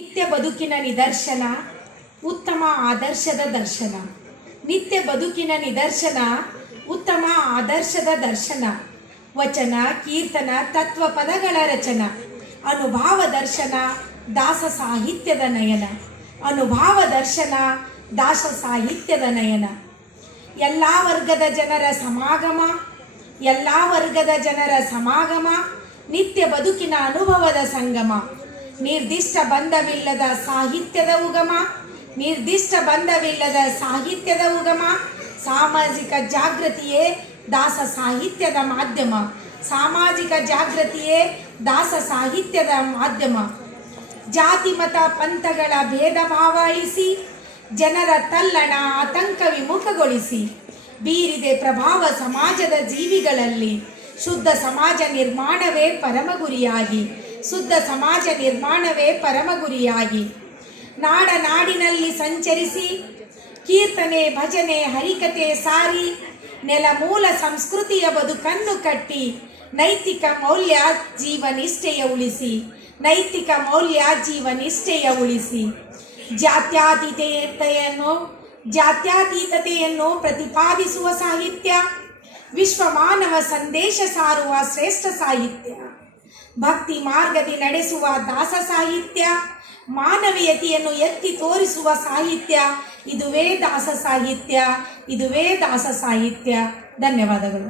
ನಿತ್ಯ ಬದುಕಿನ ನಿದರ್ಶನ, ಉತ್ತಮ ಆದರ್ಶದ ದರ್ಶನ. ನಿತ್ಯ ಬದುಕಿನ ನಿದರ್ಶನ, ಉತ್ತಮ ಆದರ್ಶದ ದರ್ಶನ. ವಚನ, ಕೀರ್ತನ, ತತ್ವ ಪದಗಳ ರಚನ. ಅನುಭಾವ ದರ್ಶನ, ದಾಸ ಸಾಹಿತ್ಯದ ನಯನ. ಅನುಭಾವ ದರ್ಶನ, ದಾಸ ಸಾಹಿತ್ಯದ ನಯನ. ಎಲ್ಲ ವರ್ಗದ ಜನರ ಸಮಾಗಮ, ಎಲ್ಲ ವರ್ಗದ ಜನರ ಸಮಾಗಮ. ನಿತ್ಯ ಬದುಕಿನ ಅನುಭವದ ಸಂಗಮ. ನಿರ್ದಿಷ್ಟ ಬಂಧವಿಲ್ಲದ ಸಾಹಿತ್ಯದ ಉಗಮ, ನಿರ್ದಿಷ್ಟ ಬಂಧವಿಲ್ಲದ ಸಾಹಿತ್ಯದ ಉಗಮ. ಸಾಮಾಜಿಕ ಜಾಗೃತಿಯೇ ದಾಸ ಸಾಹಿತ್ಯದ ಮಾಧ್ಯಮ, ಸಾಮಾಜಿಕ ಜಾಗೃತಿಯೇ ದಾಸ ಸಾಹಿತ್ಯದ ಮಾಧ್ಯಮ. ಜಾತಿ ಮತ ಪಂಥಗಳ ಭೇದ ಭಾವ ಅಳಿಸಿ, ಜನರ ತಲ್ಲಣ ಆತಂಕ ವಿಮುಖಗೊಳಿಸಿ ಬೀರಿದೆ ಪ್ರಭಾವ ಸಮಾಜದ ಜೀವಿಗಳಲ್ಲಿ. ಶುದ್ಧ ಸಮಾಜ ನಿರ್ಮಾಣವೇ ಪರಮ ಗುರಿಯಾಗಿ, ಶುದ್ಧ ಸಮಾಜ ನಿರ್ಮಾಣವೇ ಪರಮ ಗುರಿಯಾಗಿ. ನಾಡ ನಾಡಿನಲ್ಲಿ ಸಂಚರಿಸಿ, ಕೀರ್ತನೆ ಭಜನೆ ಹರಿಕತೆ ಸಾರಿ, ನೆಲ ಮೂಲ ಸಂಸ್ಕೃತಿಯ ಬದುಕನ್ನು ಕಟ್ಟಿ, ನೈತಿಕ ಮೌಲ್ಯ ಜೀವನಿಷ್ಠೆಯ ಉಳಿಸಿ, ನೈತಿಕ ಮೌಲ್ಯ ಜೀವನಿಷ್ಠೆಯ ಉಳಿಸಿ. ಜಾತ್ಯತೀತತೆಯನ್ನು ಪ್ರತಿಪಾದಿಸುವ ಸಾಹಿತ್ಯ, ವಿಶ್ವ ಮಾನವ ಸಂದೇಶ ಸಾರುವ ಶ್ರೇಷ್ಠ ಸಾಹಿತ್ಯ. ಭಕ್ತಿ ಮಾರ್ಗದಿ ನಡೆಸುವ ದಾಸ ಸಾಹಿತ್ಯ, ಮಾನವೀಯತೆಯನ್ನು ಎತ್ತಿ ತೋರಿಸುವ ಸಾಹಿತ್ಯ. ಇದುವೇ ದಾಸ ಸಾಹಿತ್ಯ, ಇದುವೇ ದಾಸ ಸಾಹಿತ್ಯ. ಧನ್ಯವಾದಗಳು.